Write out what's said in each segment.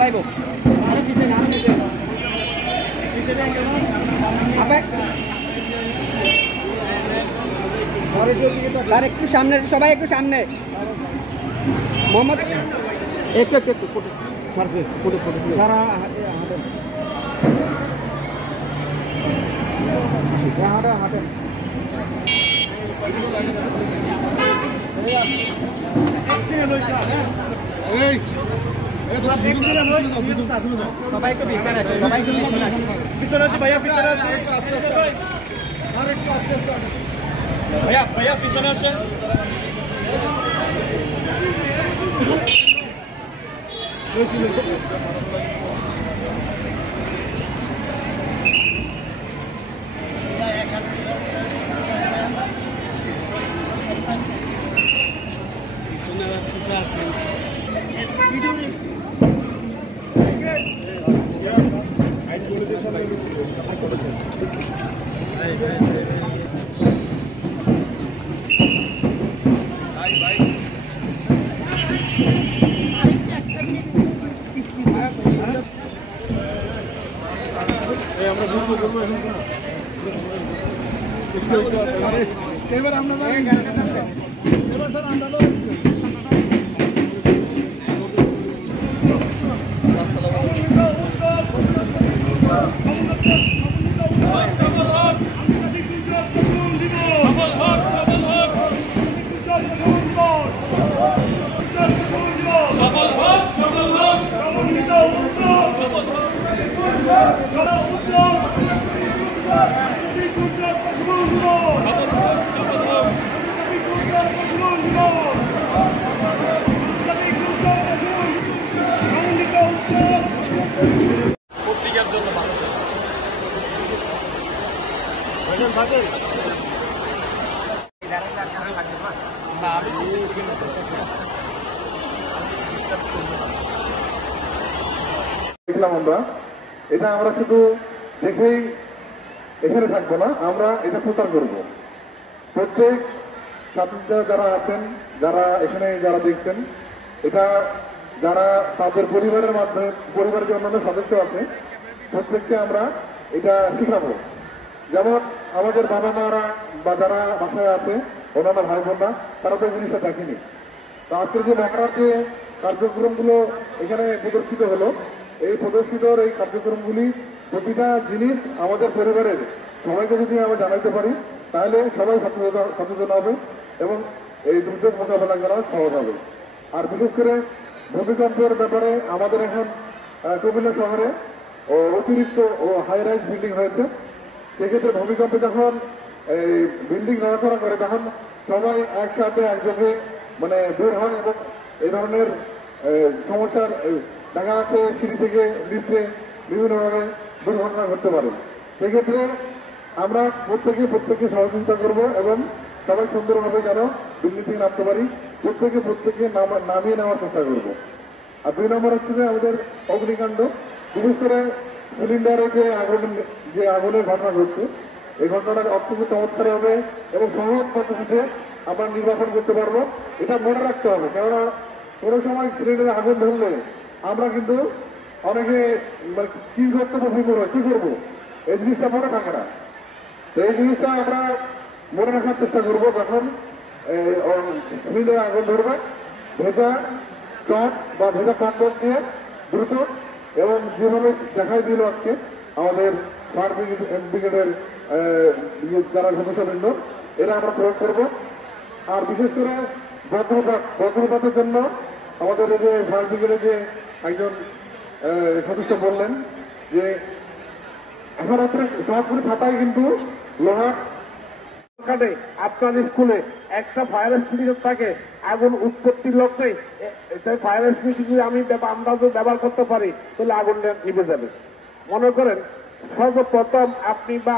চালাইব আর একটু সামনে, সবাই একটু সামনে। মোহাম্মদ একটু একটু একটু ফটো সারছে, ফটো ফটো সারা হাঁটে হাঁটে হাঁটে সবাই একটু পিছনে আসে, সবাই একটু পিছনে আসে, পিছনে আসে ভাইয়া, পিছনে আসে ভাইয়া, ভাইয়া পিছনে আসেন। এবার আমরা এবার স্যার আমরা পত্রিকার জন্য মানুষের থাকে দেখলাম আমরা এটা, আমরা শুধু দেখেই এখানে থাকবো না, আমরা এটা প্রচার করব। প্রত্যেক ছাত্রীরা যারা আছেন, যারা এখানে যারা দেখছেন, এটা যারা তাদের পরিবারের মাধ্যমে, পরিবারের যে অন্যান্য সদস্য আছে প্রত্যেককে আমরা এটা শিখাবো। যেমন আমাদের বাবা মারা বা যারা বাসায় আছে, অন্যান্য ভাই বোনরা, তারা তো এই জিনিসটা দেখেনি। তো আজকের যে মহড়ার যে কার্যক্রমগুলো এখানে প্রদর্শিত হলো, এই প্রদর্শিত এই কার্যক্রমগুলি প্রতিটা জিনিস আমাদের পরিবারের সবাইকে যদি আমরা জানাইতে পারি, তাহলে সবাই সচেতন হবে এবং এই দুর্যোগ মোকাবেলা করা সহজ হবে। আর বিশেষ করে ভূমিকম্পের ব্যাপারে আমাদের এখন কুমিল্লা শহরে অতিরিক্ত ও হাই রাইজ বিল্ডিং হয়েছে। সেক্ষেত্রে ভূমিকম্পে যখন এই বিল্ডিং নড়াচড়া করে, তখন সবাই একসাথে একযোগে মানে বের হয় এবং এই ধরনের সমস্যার দেখা যাচ্ছে সিঁড়ি থেকে লিফটে বিভিন্নভাবে দুর্ঘটনা ঘটতে পারে। সেক্ষেত্রে আমরা প্রত্যেকে সহযোগিতা করব এবং সবাই সুন্দরভাবে যেন বিল্ডিং থেকে নামতে পারি, প্রত্যেকে নামিয়ে নেওয়ার চেষ্টা করব। আর 2 নম্বর হচ্ছে যে আমাদের অগ্নিকাণ্ড, বিশেষ করে সিলিন্ডারে যে আগুনের ঘটনা ঘটছে, এই ঘটনাটা অত্যন্ত চমৎকার হবে এবং সহজ পদ্ধতিতে আমরা নির্বাচন করতে পারবো। এটা মনে রাখতে হবে, কেননা কোনো সময় সিলিন্ডারে আগুন ধরলে আমরা কিন্তু অনেকে মানে কি করতে কি করবো, এই জিনিসটা মনে থাকে না। তো এই জিনিসটা আমরা মনে রাখার চেষ্টা করবো। যখন সিলিন্ডারে আগুন ধরবে, ভেজা চট বা ভেজা কাপড় দিয়ে দ্রুত এবং যেভাবে দেখাই দিল আজকে আমাদের ফায়ার ব্রিগেডের যারা সদস্যবৃন্দ, এরা আমরা প্রয়োগ করব। আর বিশেষ করে বজ্রপাতের জন্য আমাদের এই যে ফায়ার ব্রিগেডের যে একজন সদস্য বললেন যে এখন সবগুলো ছাতায় কিন্তু লোহার কাটে। আপনার স্কুলে একটা ফায়ার এক্সটিংগুইশার থাকে, আগুন উৎপত্তির লক্ষ্যে ফায়ার এক্সটিংগুইশার আমরা যদি ব্যবহার করতে পারি তাহলে আগুনটা নিভে যাবে। মনে করেন সর্বপ্রথম আপনি বা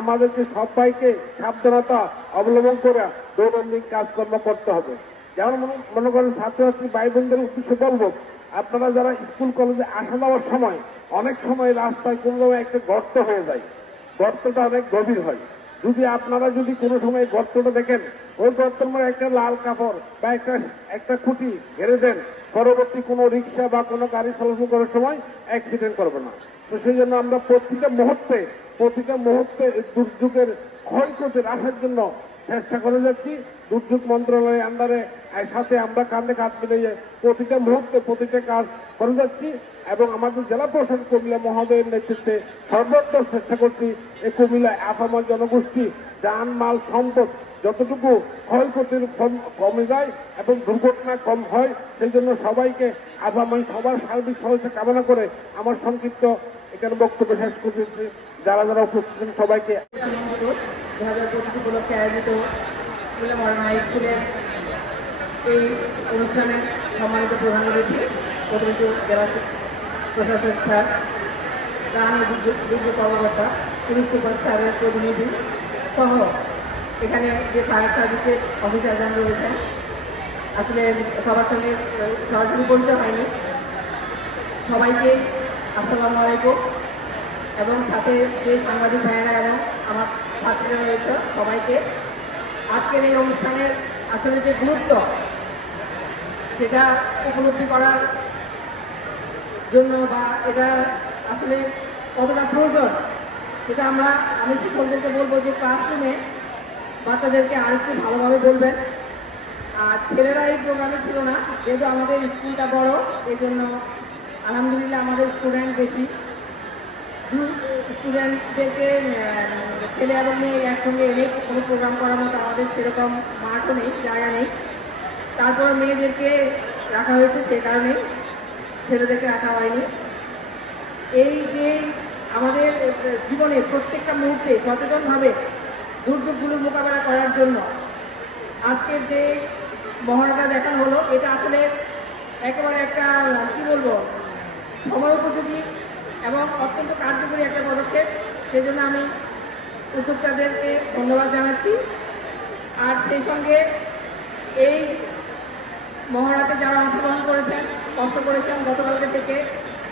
আমাদেরকে সবাইকে সাবধানতা অবলম্বন করে দৈনন্দিন কাজকর্ম করতে হবে। যেমন মনে করেন ছাত্রছাত্রী ভাই বোনদের উদ্দেশ্যে বলবো, আপনারা যারা স্কুল কলেজে আসা যাওয়ার সময় অনেক সময় রাস্তায় কোনো একটা গর্ত হয়ে যায়, গর্তটা অনেক গভীর হয়। যদি আপনারা যদি কোনো সময় গর্তটা দেখেন, ওই গর্তের মধ্যে একটা লাল কাপড় বা একটা খুঁটি ঘেরে দেন, পরবর্তী কোনো রিক্সা বা কোনো গাড়ি চলাচল করার সময় অ্যাক্সিডেন্ট করবে না। তো সেই জন্য আমরা প্রতিটা মুহূর্তে দুর্যোগের ক্ষয়ক্ষতি হ্রাসের জন্য চেষ্টা করে যাচ্ছি। দুর্যোগ মন্ত্রণালয়ের আন্ডারে সাথে আমরা কাঁধে কাঁধ মিলিয়ে প্রতিটা মুহূর্তে প্রতিটা কাজ করে যাচ্ছি এবং আমাদের জেলা প্রশাসন কুমিল্লা মহোদয়ের নেতৃত্বে সর্বোত্তর চেষ্টা করছি এই কুমিল্লা আপামর জনগোষ্ঠী যান মাল সম্পদ যতটুকু ক্ষয়ক্ষতির কমে যায় এবং দুর্ঘটনা কম হয়, সেই জন্য সবাইকে আপাময় সবার সার্বিক সহায়তা কামনা করে আমার সংক্ষিপ্ত এখানে বক্তব্য শেষ করতেছি। যারা যারা উপস্থিত সবাইকে 2025 উপলক্ষে আয়োজিত কুমিল্লা মডার্ন হাই স্কুলের এই অনুষ্ঠানে সম্মানিত প্রধান অতিথি প্রতিনিধি জেলা প্রশাসক স্যার, গ্রামীণ দুর্যোগ কর্মকর্তা, পুলিশ সুপার স্যারের প্রতিনিধি সহ এখানে যে ফায়ার সার্ভিসের অফিসারগণ রয়েছেন, আসলে সবার সঙ্গে সরাসরি পরিচয় হয়নি, সবাইকে আসসালামু আলাইকুম। এবং সাথে যে সাংবাদিক ভাইয়েরা এবং আমার ছাত্রীরা রয়েছে সবাইকে আজকের এই অনুষ্ঠানের আসলে যে গুরুত্ব সেটা উপলব্ধি করার জন্য বা এটা আসলে কতটা প্রয়োজন সেটা আমি শিক্ষকদেরকে বলবো যে ক্লাসরুমে বাচ্চাদেরকে আরেকটু ভালোভাবে বলবেন। আর ছেলেরা এই প্রোগ্রামে ছিল না, যেহেতু আমাদের স্কুলটা বড়, এই জন্য আলহামদুলিল্লাহ আমাদের স্টুডেন্ট বেশি। স্টুডেন্টদেরকে ছেলে এবং মেয়ে একসঙ্গে এনে কোনো প্রোগ্রাম করার মতো আমাদের সেরকম মাঠও নেই, জায়গা নেই। তারপরে মেয়েদেরকে রাখা হয়েছে, সে কারণে ছেলেদেরকে রাখা হয়নি। এই যে আমাদের জীবনে প্রত্যেকটা মুহূর্তে সচেতনভাবে দুর্যোগগুলোর মোকাবেলা করার জন্য আজকের যে মহড়াটা দেখানো হলো, এটা আসলে একেবারে একটা কি বলবো সময় উপযোগী এবং অত্যন্ত কার্যকরী একটা পদক্ষেপ। সেজন্য আমি উদ্যোক্তাদেরকে ধন্যবাদ জানাচ্ছি। আর সেই সঙ্গে এই মহড়াতে যারা অংশগ্রহণ করেছেন, কষ্ট করেছেন গতকালকে থেকে,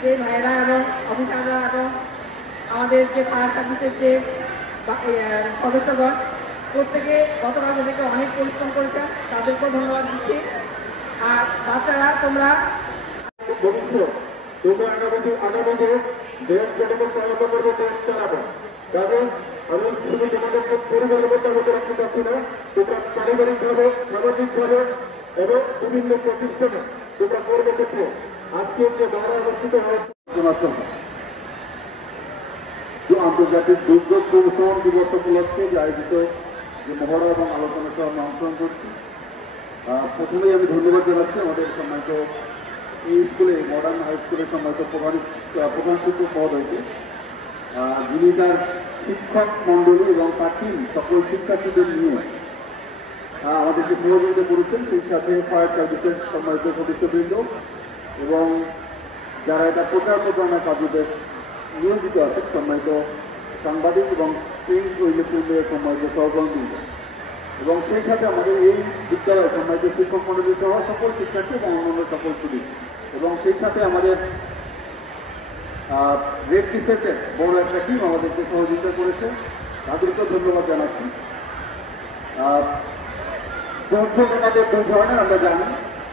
যে ভাইয়েরা এবং অফিসাররা এবং আমাদের যে ফায়ার সার্ভিসের যে সদস্যগণ, প্রত্যেকে গতকালকে থেকে অনেক পরিশ্রম করেছেন, তাদেরকেও ধন্যবাদ দিচ্ছি। আর বাচ্চারা তোমরা ভবিষ্যৎ তোমরা আগামীতে দেশ জনকে সহায়তা করবে, দেশ চালাবে। কাজে আমি শুধু তোমাদেরকে পরিবারের মধ্যে আবদ্ধ রাখতে চাচ্ছি না, তোমরা পারিবারিকভাবে, সামাজিকভাবে এবং বিভিন্ন প্রতিষ্ঠানে তোমরা কর্মক্ষেত্রে আজকের যে মহড়া অনুষ্ঠিত হয়েছে আন্তর্জাতিক দুর্যোগ প্রশমন দিবস উপলক্ষে যে আয়োজিত যে মহড়া এবং আলোচনা সহ আমি অংশগ্রহণ করছি। প্রথমেই আমি ধন্যবাদ জানাচ্ছি আমাদের সম্মানিত এই স্কুলে, মডার্ন হাই স্কুলের সম্মানিত প্রধান শিক্ষক মহোদয়কে, যিনি তার শিক্ষক মণ্ডলী এবং তার টিম সকল শিক্ষার্থীদের নিয়ে আমাদেরকে সহযোগিতা করেছেন, সেই সাথে ফায়ার সার্ভিসের সম্মানিত সদস্যবৃন্দ এবং যারা এটা প্রচার প্রচারণা কাজে বেশ নিয়োজিত আছেন, সম্মানিত সাংবাদিক এবং প্রিন্ট ও ইলেকট্রনিক সম্মানিত সহকর্মীবৃন্দ, এবং সেই সাথে আমাদের এই বিদ্যালয়ে সম্মানিত শিক্ষক মণ্ডলী সহ সকল শিক্ষার্থী এবং অন্যান্য সকল স্টুডেন্ট, এবং সেই সাথে আমাদের রেড ক্রিসেন্টের বড় একটা টিম আমাদেরকে সহযোগিতা করেছে, তাদেরকেও ধন্যবাদ জানাচ্ছি। দুর্যোগ আমাদের দুই ধরনের আমরা জানি,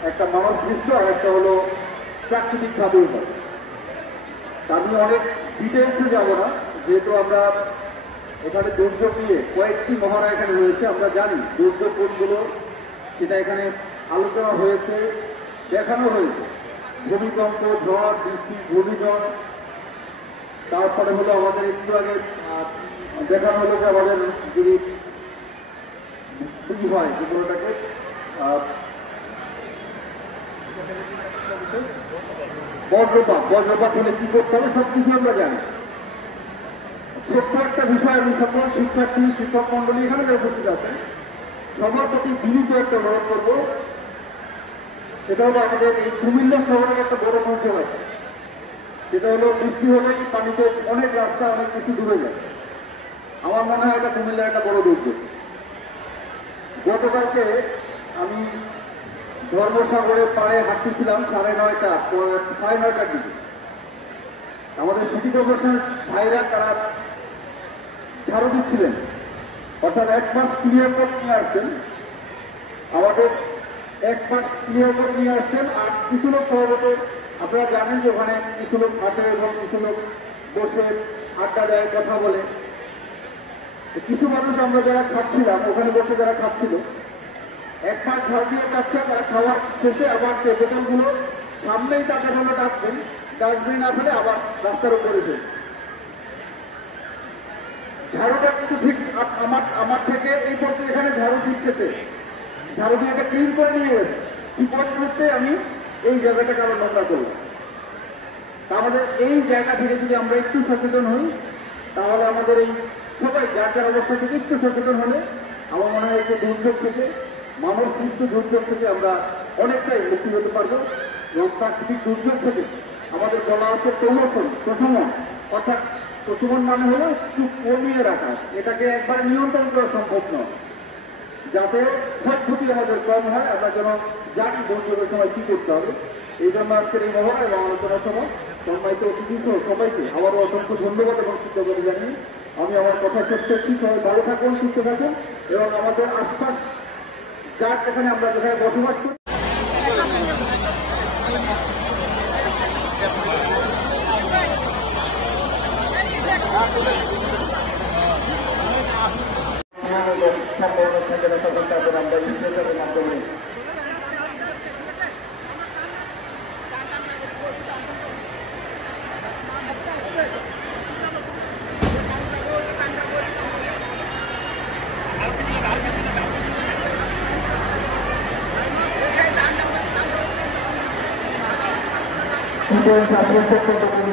একটা মানব সৃষ্ট আর একটা হলো প্রাকৃতিকভাবেই হয়। আমি অনেক ডিটেলসে যাব না, যেহেতু আমরা এখানে দুর্যোগ নিয়ে কয়েকটি মহড়া এখানে রয়েছে, আমরা জানি দুর্যোগ কোনগুলো সেটা এখানে আলোচনা হয়েছে, দেখানো হয়েছে। ভূমিকম্প, ঝড়, বৃষ্টি, ঘূর্ণিঝড়, তারপরে হলো আমাদের একটু আগে দেখানো হলো যে আমাদের যদি কি হয় যেগুলোটাকে বজ্রপাত হলে কি করতে হবে সবকিছু আমরা জানি। ছোট্ট একটা বিষয় আমি সকল শিক্ষার্থী, শিক্ষক মন্ডলী এখানে যারা উপস্থিত আছেন সবার প্রতি বিনীত একটা অনুরোধ করব, সেটা হলো আমাদের এই কুমিল্লা শহরের একটা বড় দুর্যোগ আছে, সেটা হলো বৃষ্টি হলেই পানিতে অনেক রাস্তা অনেক কিছু ডুবে যায়। আমার মনে হয় এটা কুমিল্লার একটা বড় দুর্যোগ। গতকালকে আমি ধর্মসাগরের পাড়ে হাঁটতেছিলাম 9:30টার দিকে। আমাদের সিটি কর্পোরেশন ভাইরা তারা ঝাড়ু দিচ্ছিলেন, অর্থাৎ 1 মাস ক্লিয়ার করে নিয়ে আসছেন, আমাদের 1 মাস ক্লিয়ার করে নিয়ে আসছেন। আর কিছু লোক স্বভাবত আপনারা জানেন যে ওখানে কিছু লোক হাঁটে এবং কিছু লোক বসে আড্ডা দেয়, কথা বলে। কিছু মানুষ আমরা যারা খাচ্ছিলাম ওখানে বসে যারা খাচ্ছিল 1 মাস ঝাড় দিয়ে যাচ্ছে, তারা খাওয়ার শেষে আবার সেই বোতলগুলো সামনেই তাদের হলো ডাস্টবিন না ফেলে আবার রাস্তার উপরে ফেলে। ঝাড়ুটা কিন্তু ঠিক আমার থেকে এই পর্যন্ত এখানে ঝাড়ু দিচ্ছে, সে ঝাড়ু দিয়ে এটা ক্লিন করে নিয়ে গেছে। কি করতে আমি এই জায়গাটাকে আবার নোংরা করলাম। আমাদের এই জায়গা থেকে যদি আমরা একটু সচেতন হই, তাহলে আমাদের এই সবাই যার যার অবস্থা থেকে একটু সচেতন হলে আমার মনে হয় যে দুর্যোগ থেকে, মানব সৃষ্ট দুর্যোগ থেকে আমরা অনেকটাই মুক্তি হতে পারবো। এবং প্রাকৃতিক দুর্যোগ থেকে আমাদের বলা হচ্ছে প্রশমন, অর্থাৎ প্রশমন মানে হলো একটু কমিয়ে রাখা, এটাকে একবার নিয়ন্ত্রণ করা সম্ভব নয়, যাতে ক্ষয়ক্ষতি আমাদের কম হয়। আমরা যেন জানি দুর্যোগের সময় কি করতে হবে। এই জন্য আজকের এই মহড়া এবং আলোচনা সভা সম্মানিত অতিথি সহ সবাইকে আবারও অসংখ্য ধন্যবাদ এবং কৃতজ্ঞতা জানিয়ে আমি আমার কথা শেষ করছি। সবাই ভালো থাকুন, সুস্থ থাকুন এবং আমাদের আশপাশ যার যেখানে আমরা যেখানে বসবাস করি মাধ্যমে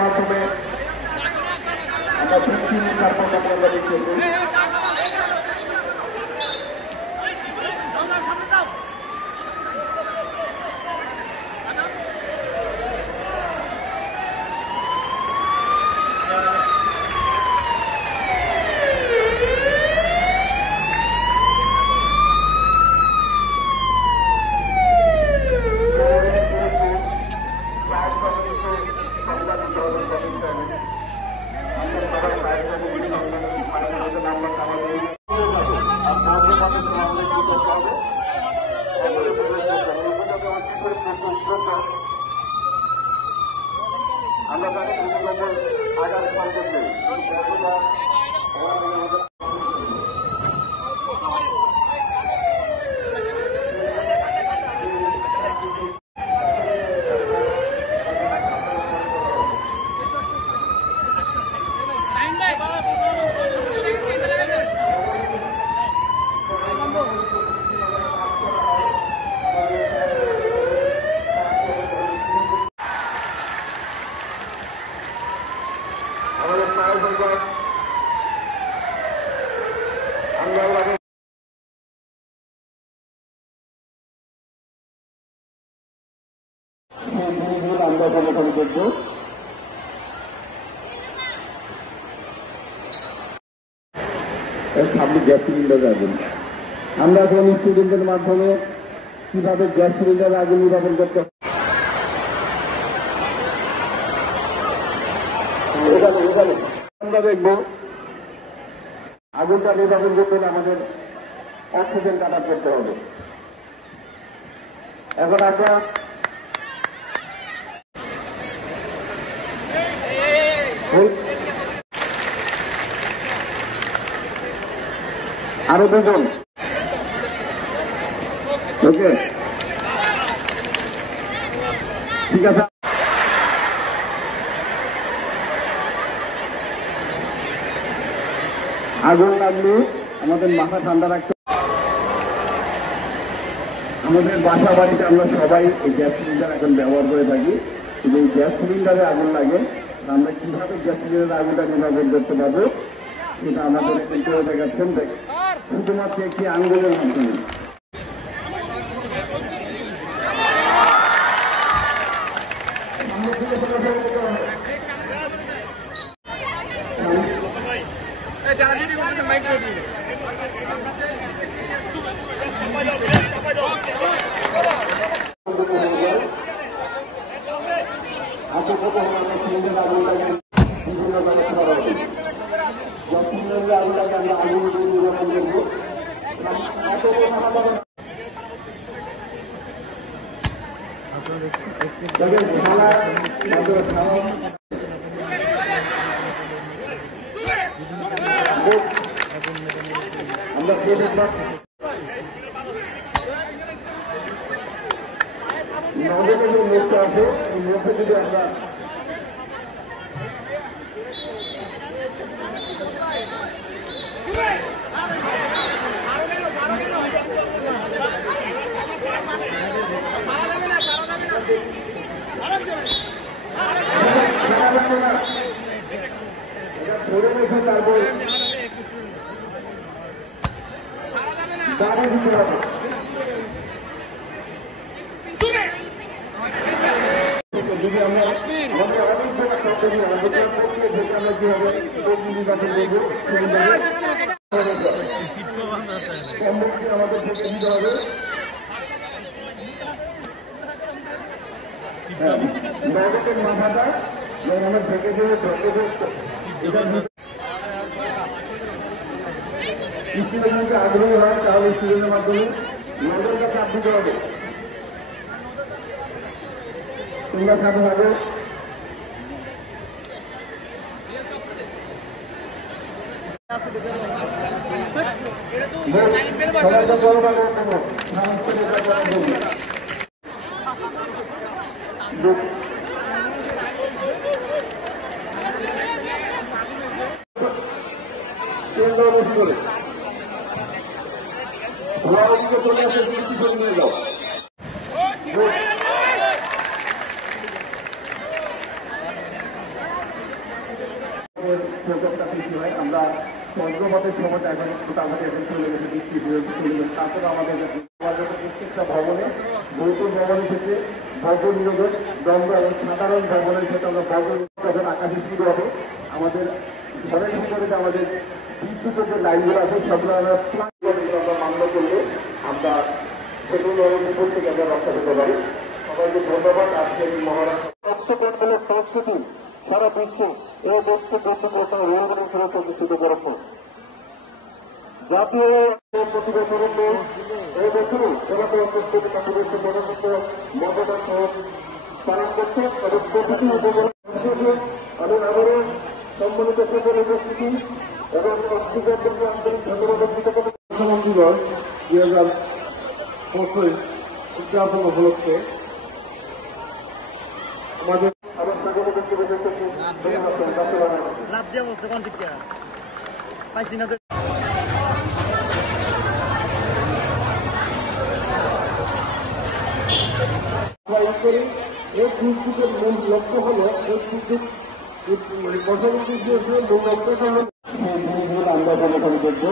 মাধ্যমে আমরা পৃথিবীর আমরা দেখতে আমরা তাকে আগার সম্পর্কে আমাদের প্রায় সংখ্যক আমরা সংগঠন করব। সামনে গ্যাস সিলিন্ডার আগুন, আমরা কোন স্টুডেন্টের মাধ্যমে কিভাবে গ্যাস সিলিন্ডার আগুন নির্বাপন করতে আমরা দেখব আগুনটা নির্বাপন করতে হলে আমাদের অক্সিজেন কাটা করতে হবে। এখন আমরা আরো দুজন, ওকে ঠিক আছে। আগুন লাগলে আমাদের মাথা ঠান্ডা রাখতে, আমাদের বাসা বাড়িতে আমরা সবাই এই গ্যাস সিলিন্ডার এখন ব্যবহার করে থাকি। যদি এই গ্যাস সিলিন্ডারে আগুন লাগে আমরা কিভাবে গ্যাস সিলিন্ডারের আগুনটা নির্বাচন করতে পারবো সেটা আমাদের কিন্তু দেখাচ্ছেন শুধুমাত্র একটি আঙ্গুলের মাধ্যমে। আগুনটাকে আমরা আগুন দিয়ে নির্বাচন করবো। মুখটা আছে এই মুখে যদি আমরা ধরে রেখে তারপরে দাঁড়িয়ে দিতে হবে। যদি আমরা আলোচনা করতে থেকে আমরা কিভাবে নির্বাচন করবো সম্মুখে আমাদের থেকে দিতে হবে। নগদের মাথাটা আমরা থেকে দিয়ে স্টুডেন্টের মধ্যে আগ্রহী হয় তাহলে স্টুডেন্টের মাধ্যমে নগর কাছে আপ দিতে হবে। তোমরা সাথে থাকো। সবাইকে বড় বড় চলে আসে নিয়ে যাও। আমরা চন্দ্রপথের সময় এখন আমাদের এখন চলে গেছে তারপরে আমাদের প্রত্যেকটা ভবনে ভৌত ভবনের ক্ষেত্রে বর্গ নিয়োগের দ্বন্দ্ব এবং সাধারণ ভবনের ক্ষেত্রে আমরা বর্গ যখন আকাশে শুরু হবে আমাদের ঘরের ভিতরে যে আমাদের বিদ্যুতের যে লাইনগুলো আছে সেগুলো আমরা মান্য করলে আমরা সেগুলো উপর থেকে আমরা রক্ষা করতে পারি। সবাইকে ধন্যবাদ। আজকে মহারাষ্ট্র সংস্কৃতি সারা বিশ্বে এই দেশকে বন্ধুপ্রথা রেলগুলি ফেরত প্রতিষ্ঠিত করেছে। জাতীয় প্রতিবেদন এই বছরও এলাকার প্রস্তুতি কাছে প্রধানমন্ত্রী মমতা পালন করছে এবং প্রতিটি উপজেলা আমি আবারও সম্মানিত সকল উপস্থিতি এবং অস্ট্রেলিয়ার আন্তরিক ধন্যবাদ জ্ঞাপিত করতে মুখ্যমন্ত্রীগণ 2025 উদযাপন উপলক্ষে আমাদের আবার সকল ব্যক্তিগত লাভ দিয়ে বলছে কোন দিক থেকে পাইছি না করি। এই দুর্যোগের মূল লক্ষ্য হল এই দুর্যোগ বছরটি মূল লক্ষ্য হল আমরা গঠন করব।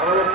আমাদের